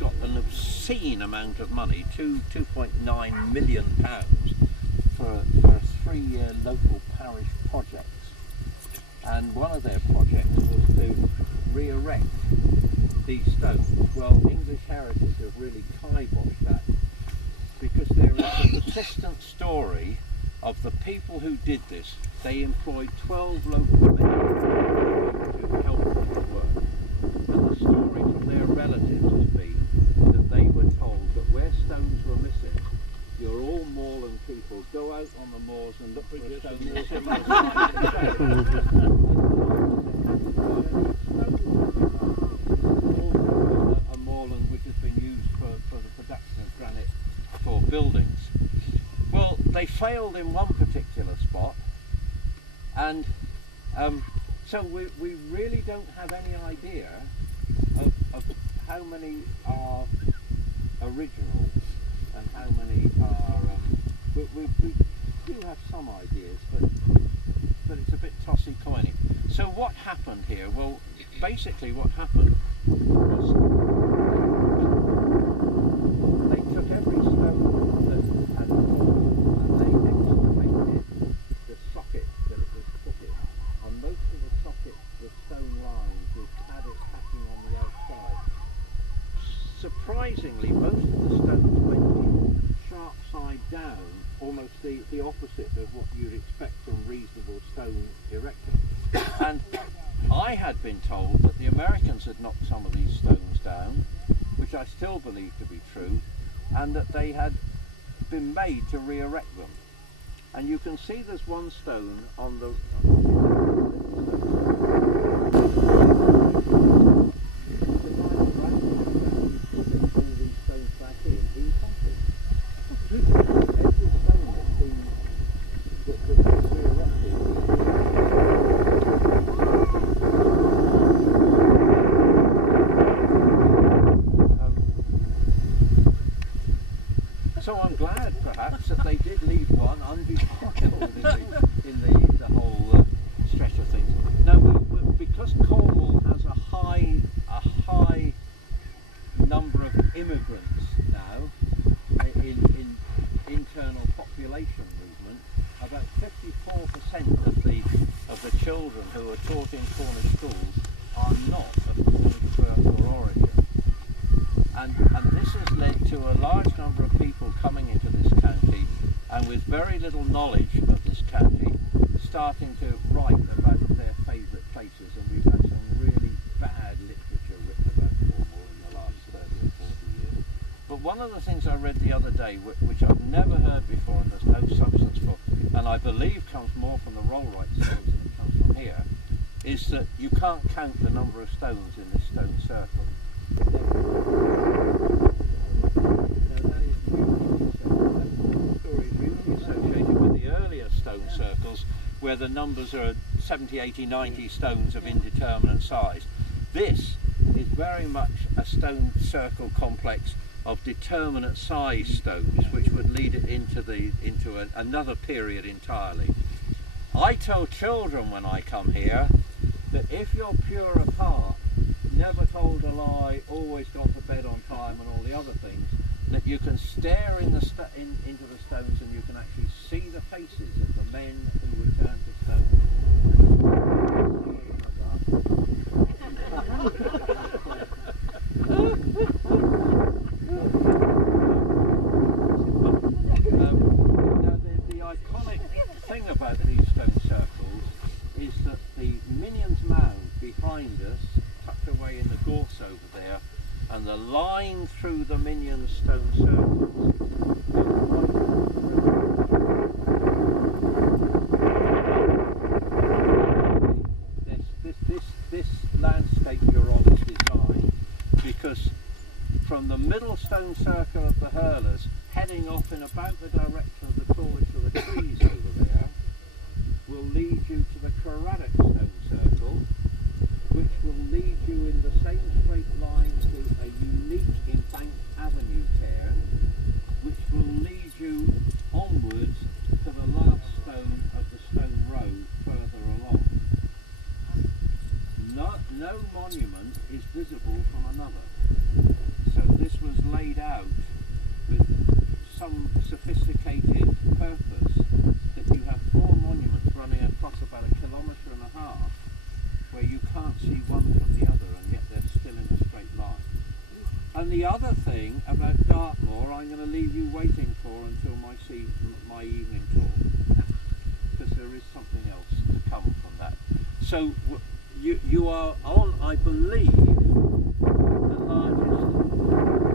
got an obscene amount of money, £2.9 million for a 3-year local parish project. And one of their projects was to re-erect these stones. Well, English Heritage have really kiboshed that, because there is a persistent story of the people who did this. They employed 12 local men to help with the work. And the story from their relatives has been that they were told that where stones were missing, you're all moorland people, go out on the moors and look for a stone of similar size. A moorland which has been used for the production of granite for buildings. Well, they failed in one particular spot, and so we really don't have any idea of how many are original and how many are. We do have some ideas, but it's a bit tossy-coiny. So what happened here? Well, basically what happened was they took every stone that had fallen and they excavated the socket that it was put in. On most of the sockets, the stone lines with padded packing on the outside. Surprisingly, most of the stones went in sharp side down, almost the opposite of what you'd expect from reasonable stone erecting. And I had been told that the Americans had knocked some of these stones down, which I still believe to be true, and that they had been made to re-erect them. And you can see there's one stone on the So I'm glad, perhaps, that they did leave one undefiled in the whole stretch of things. Now, because Cornwall has a high number of immigrants now in internal population movement, about 54% of the children who are taught in Cornish schools are not of Cornish birth or origin. And this has led to a large number of people coming into this county and with very little knowledge of this county starting to write about their favourite places, and we've had some really bad literature written about Cornwall in the last 30 or 40 years. But one of the things I read the other day, which I've never heard before and there's no substance for, and I believe comes more from the roll-right stones than it comes from here, is that you can't count the number of stones in this stone circle. Associated with the earlier stone circles where the numbers are 70, 80, 90 stones of indeterminate size. This is very much a stone circle complex of determinate size stones, which would lead it into another period entirely. I tell children when I come here that if you're pure of heart, never told a lie, always gone to bed on time and all the other things, that you can stare into the stones and you can actually see the faces of the men who were turned to stone. Now the iconic thing about these stone circles is that the Minion's Mound behind us, tucked away in the gorse over there, and the line through the Minion stone circles. This landscape you're on is designed because from the middle stone circle of the hurlers, heading off in about the direction of the tallest of the trees over there, will lead you to the Caradoc stone circle, which will lead you in the same straight line to a unique embanked avenue cairn, which will lead you onwards to the last stone of the stone row further along. No monument is visible from another. So sophisticated purpose that you have four monuments running across about 1.5 kilometres where you can't see one from the other and yet they're still in a straight line. And the other thing about Dartmoor I'm going to leave you waiting for until my evening talk, because there is something else to come from that. So you are on, I believe, the largest